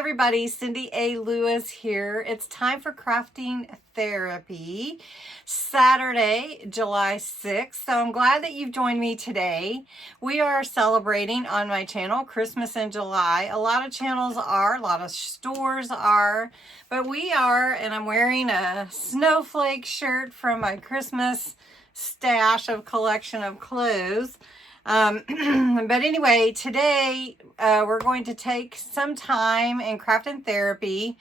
everybody, Cindy A. Lewis here. It's time for crafting therapy, Saturday, July 6th. So I'm glad that you've joined me today. We are celebrating on my channel Christmas in July. A lot of channels are, a lot of stores are, but we are, and I'm wearing a snowflake shirt from my Christmas stash of collection of clothes. But anyway, today we're going to take some time in crafting therapy,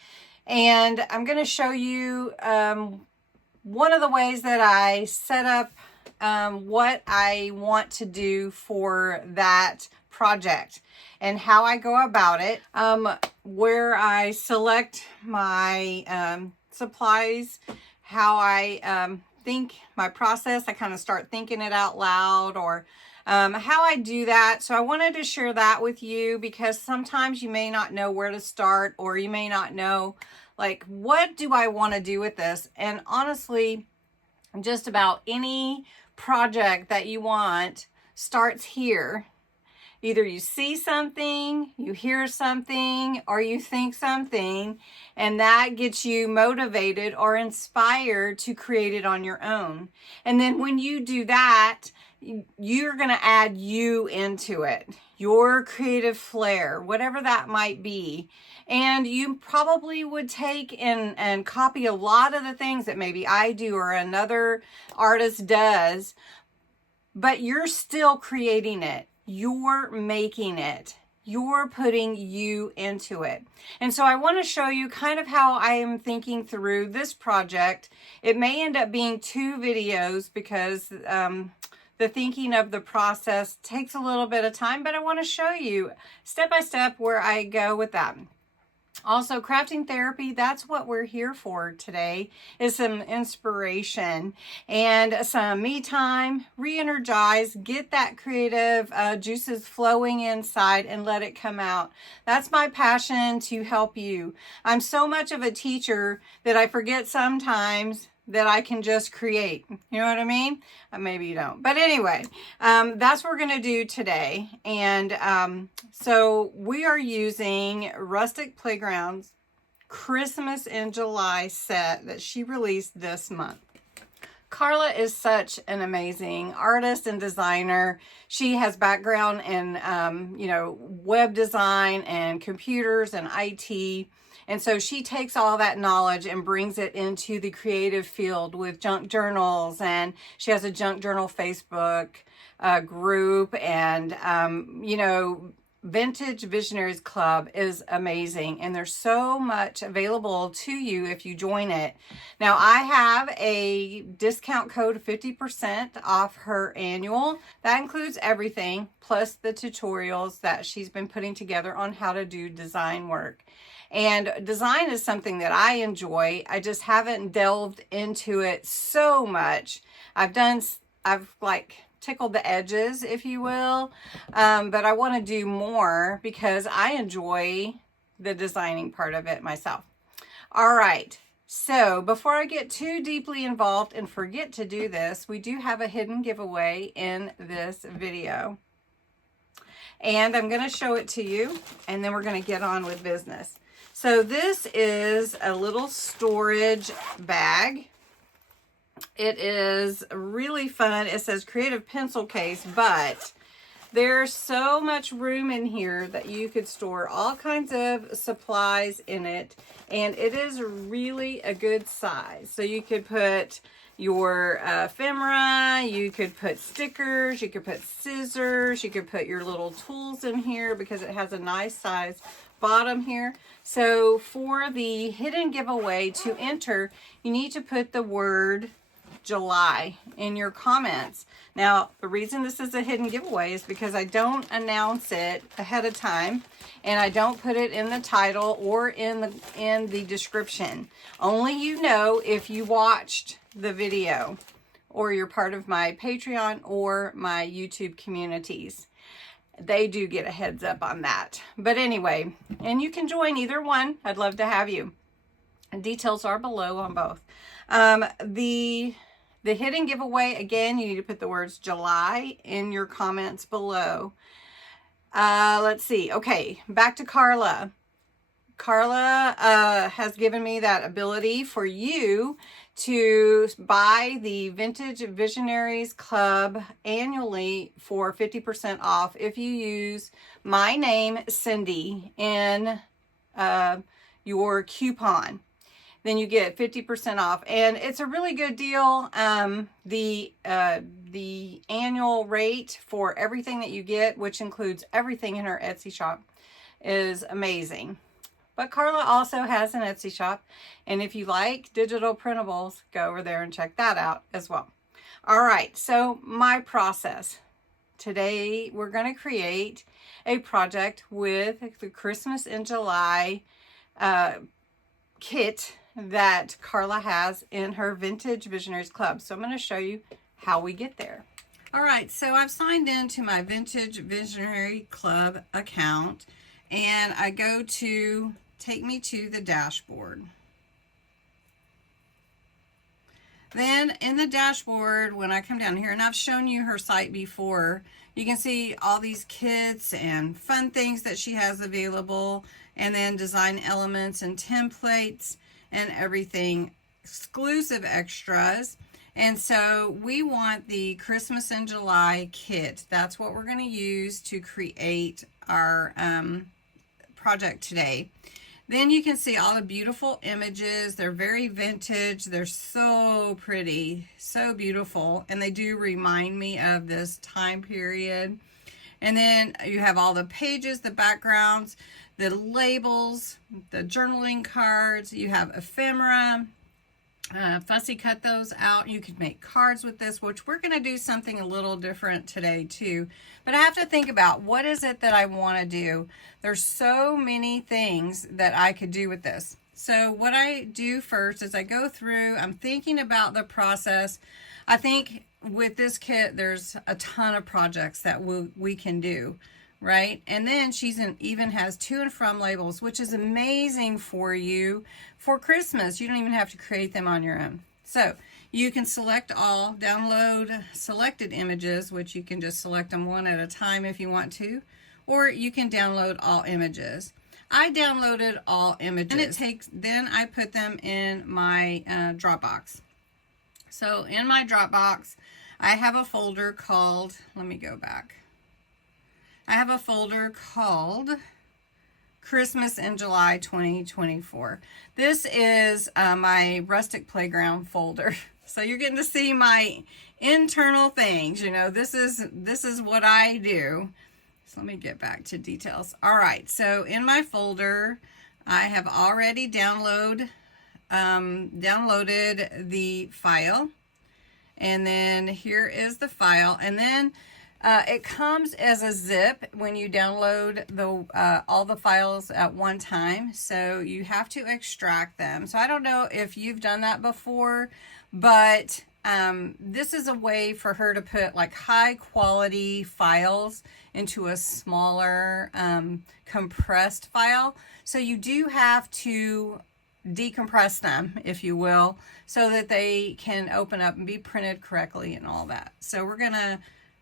and I'm going to show you one of the ways that I set up what I want to do for that project and how I go about it, where I select my supplies, how I think my process. I kind of start thinking it out loud, or how I do that. So I wanted to share that with you because sometimes you may not know where to start, or you may not know, like, what do I want to do with this? And honestly, just about any project that you want starts here. Either you see something, you hear something, or you think something, and that gets you motivated or inspired to create it on your own. And then when you do that, you're going to add you into it, your creative flair, whatever that might be. And you probably would take and copy a lot of the things that maybe I do or another artist does, but you're still creating it. You're making it. You're putting you into it. And so I want to show you kind of how I am thinking through this project. It may end up being 2 videos because the thinking of the process takes a little bit of time, but I want to show you step by step where I go with that. Also, crafting therapy, that's what we're here for today, is some inspiration and some me time, re-energize, get that creative juices flowing inside and let it come out. That's my passion, to help you. I'm so much of a teacher that I forget sometimes that I can just create. You know what I mean? Maybe you don't. But anyway, that's what we're going to do today. And so we are using Rustic Playground's Christmas in July set that she released this month. Carla is such an amazing artist and designer. She has background in, web design and computers and IT. And so she takes all that knowledge and brings it into the creative field with junk journals. And she has a junk journal Facebook group. And, Vintage Visionaries Club is amazing. And there's so much available to you if you join it. Now, I have a discount code of 50% off her annual. That includes everything, plus the tutorials that she's been putting together on how to do design work. And design is something that I enjoy. I just haven't delved into it so much. I've tickled the edges, if you will. But I want to do more because I enjoy the designing part of it myself. All right. So before I get too deeply involved and forget to do this, we do have a hidden giveaway in this video. And I'm going to show it to you, and then we're going to get on with business. So this is a little storage bag. It is really fun. It says creative pencil case, but there's so much room in here that you could store all kinds of supplies in it. And it is really a good size. So you could put your ephemera, you could put stickers, you could put scissors, you could put your little tools in here because it has a nice size bottom here. So for the hidden giveaway, to enter, you need to put the word July in your comments. Now, the reason this is a hidden giveaway is because I don't announce it ahead of time, and I don't put it in the title or in the description. Only you know if you watched the video or you're part of my Patreon or my YouTube communities. They do get a heads up on that. But anyway, and you can join either one. I'd love to have you. Details are below on both. The hidden giveaway, again, you need to put the words July in your comments below. Let's see. Okay, back to Carla. Carla has given me that ability for you to buy the Vintage Visionaries Club annually for 50% off if you use my name, Cindy, in your coupon. Then you get 50% off, and it's a really good deal. The annual rate for everything that you get, which includes everything in her Etsy shop, is amazing. But Carla also has an Etsy shop, and if you like digital printables, go over there and check that out as well. All right, so my process. Today we're going to create a project with the Christmas in July kit that Carla has in her Vintage Visionaries Club. So I'm going to show you how we get there. All right, so I've signed into my Vintage Visionary Club account, and I go to take me to the dashboard. Then in the dashboard, when I come down here, and I've shown you her site before, you can see all these kits and fun things that she has available, and then design elements and templates and everything, exclusive extras. And so we want the Christmas in July kit. That's what we're going to use to create our project today. Then you can see all the beautiful images. They're very vintage. They're so pretty, so beautiful. And they do remind me of this time period. And then you have all the pages, the backgrounds, the labels, the journaling cards. You have ephemera. Fussy cut those out. You could make cards with this, which we're going to do something a little different today too. But I have to think about what is it that I want to do. There's so many things that I could do with this. So what I do first is I go through, I'm thinking about the process. I think with this kit, there's a ton of projects that we can do, right? And then even has to and from labels, which is amazing for you for Christmas. You don't even have to create them on your own. So you can select all, download selected images, which you can just select them one at a time if you want to, or you can download all images. I downloaded all images, and then I put them in my Dropbox. So in my Dropbox, I have a folder called, let me go back. I have a folder called Christmas in July 2024. This is my Rustic Playground folder. So you're getting to see my internal things. You know, this is what I do. So let me get back to details. All right, so in my folder, I have already downloaded the file. And then here is the file. And then it comes as a zip when you download all the files at one time. So you have to extract them. So I don't know if you've done that before, but this is a way for her to put like high quality files into a smaller compressed file. So you do have to decompress them, if you will, so that they can open up and be printed correctly and all that. So we're going to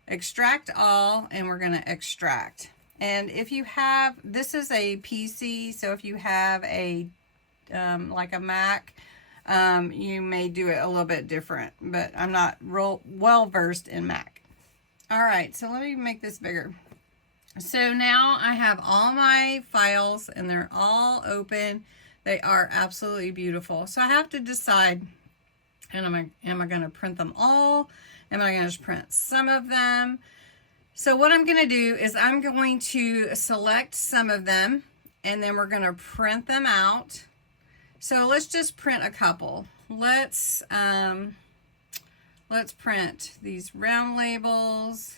extract all, and we're going to extract. And if you have, this is a PC, so if you have a like a Mac, you may do it a little bit different, but I'm not real well versed in Mac. All right, so let me make this bigger. So now I have all my files, and they're all open. They are absolutely beautiful. So I have to decide, am I going to print them all? Am I going to just print some of them? So what I'm going to do is I'm going to select some of them, and then we're going to print them out. So let's just print a couple. Let's print these round labels.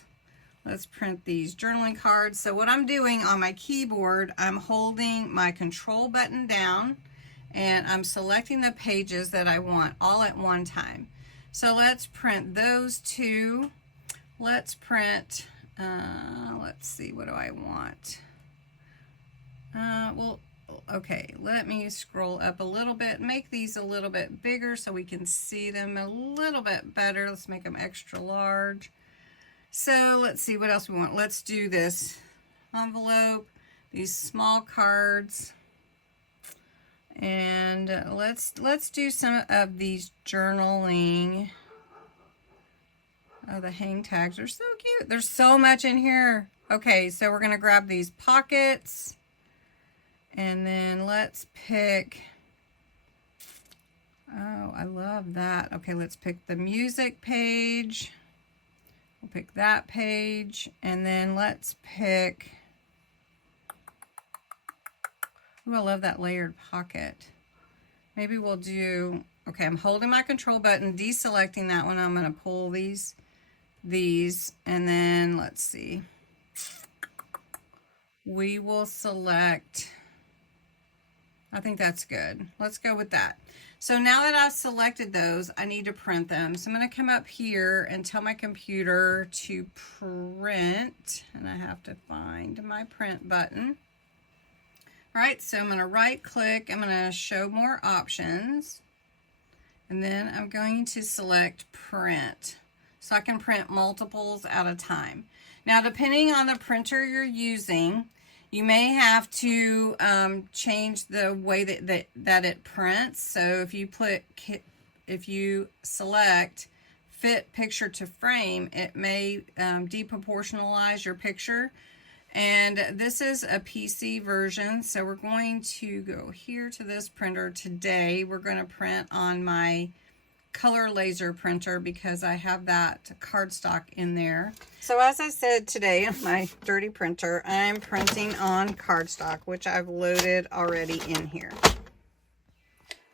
Let's print these journaling cards. So what I'm doing on my keyboard, I'm holding my control button down, and I'm selecting the pages that I want all at one time. So let's print those two. Let's print, let's see, what do I want? Well, okay, let me scroll up a little bit, make these a little bit bigger so we can see them a little bit better. Let's make them extra large. So let's see what else we want. Let's do this envelope, these small cards. And let's do some of these journaling. Oh, the hang tags are so cute. There's so much in here. Okay, so we're gonna grab these pockets, and then let's pick, oh, I love that. Okay, let's pick the music page. We'll pick that page, and then let's pick, oh, I love that layered pocket. Maybe we'll do, okay, I'm holding my control button, deselecting that one. I'm gonna pull these, and then let's see. We will select, I think that's good. Let's go with that. So now that I've selected those, I need to print them. So I'm going to come up here and tell my computer to print, and I have to find my print button. All right, so I'm going to right click, I'm going to show more options, and then I'm going to select print, so I can print multiples at a time. Now, depending on the printer you're using, you may have to change the way that it prints. So if you select fit picture to frame, it may deproportionalize your picture. And this is a PC version, so we're going to go here to this printer today. We're going to print on my color laser printer because I have that cardstock in there. So as I said today on my dirty printer, I'm printing on cardstock, which I've loaded already in here.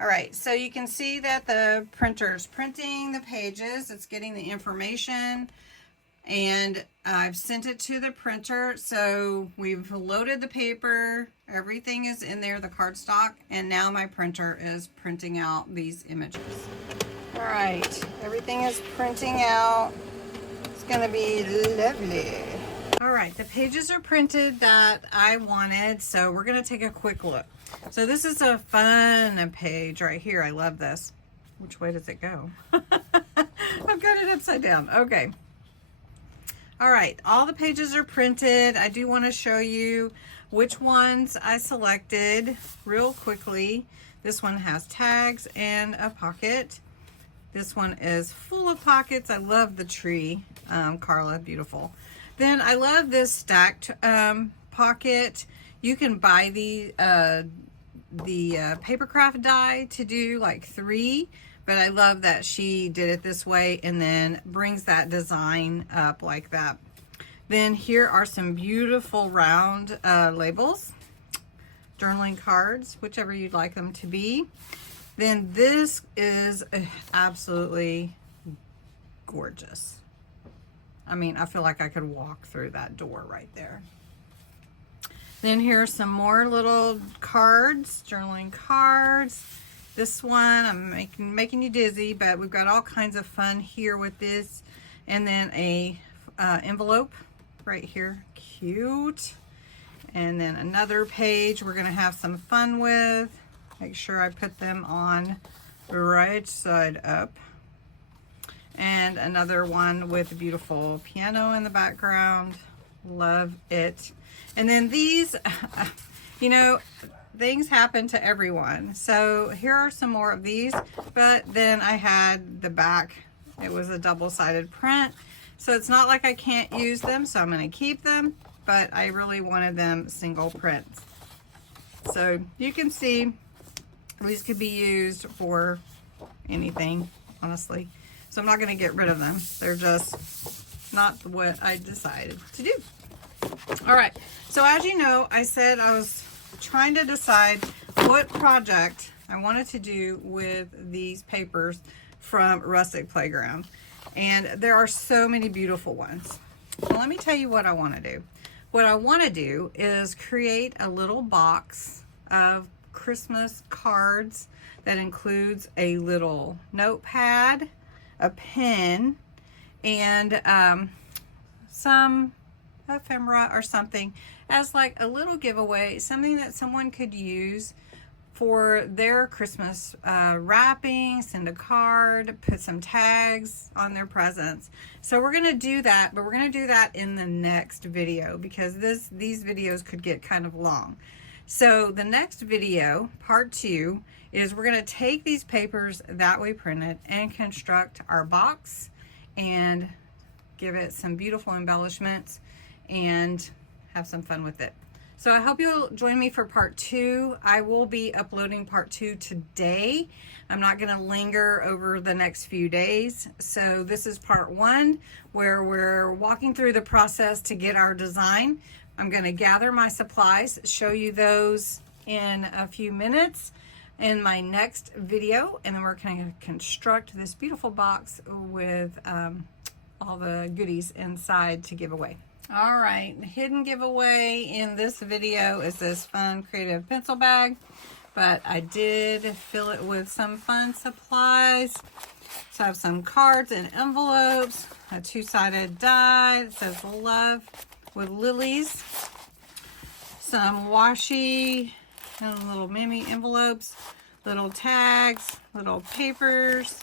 All right, so you can see that the printer's printing the pages, it's getting the information, and I've sent it to the printer. So we've loaded the paper, everything is in there, the cardstock, and now my printer is printing out these images. All right, everything is printing out. It's gonna be lovely. All right, the pages are printed that I wanted, so we're gonna take a quick look. So this is a fun page right here. I love this. Which way does it go? I've got it upside down. Okay. All right, all the pages are printed. I do want to show you which ones I selected real quickly. This one has tags and a pocket. This one is full of pockets. I love the tree, Carla, beautiful. Then I love this stacked pocket. You can buy the papercraft die to do like 3, but I love that she did it this way and then brings that design up like that. Then here are some beautiful round labels, journaling cards, whichever you'd like them to be. Then this is absolutely gorgeous. I mean, I feel like I could walk through that door right there. Then here are some more little cards, journaling cards. This one, I'm making you dizzy, but we've got all kinds of fun here with this. And then a envelope right here, cute. And then another page we're gonna have some fun with. Make sure I put them on the right side up. And another one with a beautiful piano in the background. Love it. And then these, you know, things happen to everyone. So here are some more of these, but then I had the back. It was a double-sided print. So it's not like I can't use them, so I'm gonna keep them, but I really wanted them single prints. So you can see these could be used for anything, honestly. So I'm not going to get rid of them. They're just not what I decided to do. All right. So as you know, I said I was trying to decide what project I wanted to do with these papers from Rustic Playground. And there are so many beautiful ones. Well, let me tell you what I want to do. What I want to do is create a little box of Christmas cards that includes a little notepad, a pen, and some ephemera or something as like a little giveaway, something that someone could use for their Christmas wrapping, send a card, put some tags on their presents. So we're gonna do that, but we're gonna do that in the next video because these videos could get kind of long. So the next video, part 2, is we're going to take these papers that we printed and construct our box and give it some beautiful embellishments and have some fun with it. So I hope you'll join me for part 2. I will be uploading part 2 today. I'm not going to linger over the next few days. So this is part 1, where we're walking through the process to get our design. I'm going to gather my supplies, show you those in a few minutes in my next video, and then we're going to construct this beautiful box with all the goodies inside to give away. All right, the hidden giveaway in this video is this fun creative pencil bag, but I did fill it with some fun supplies. So I have some cards and envelopes, a two-sided die that says love with lilies, some washi and little mini envelopes, little tags, little papers,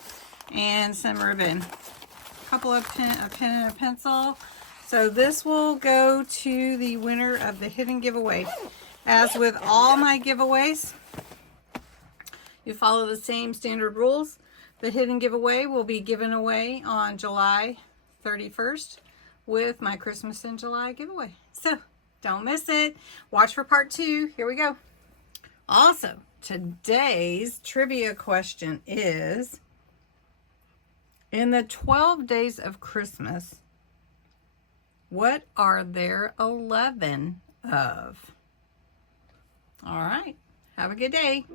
and some ribbon. A couple of pen and a pencil. So this will go to the winner of the hidden giveaway. As with all my giveaways, you follow the same standard rules. The hidden giveaway will be given away on July 31st with my Christmas in July giveaway. So don't miss it. Watch for part 2. Here we go. Also, today's trivia question is, in the 12 days of Christmas, what are there 11 of? All right. Have a good day.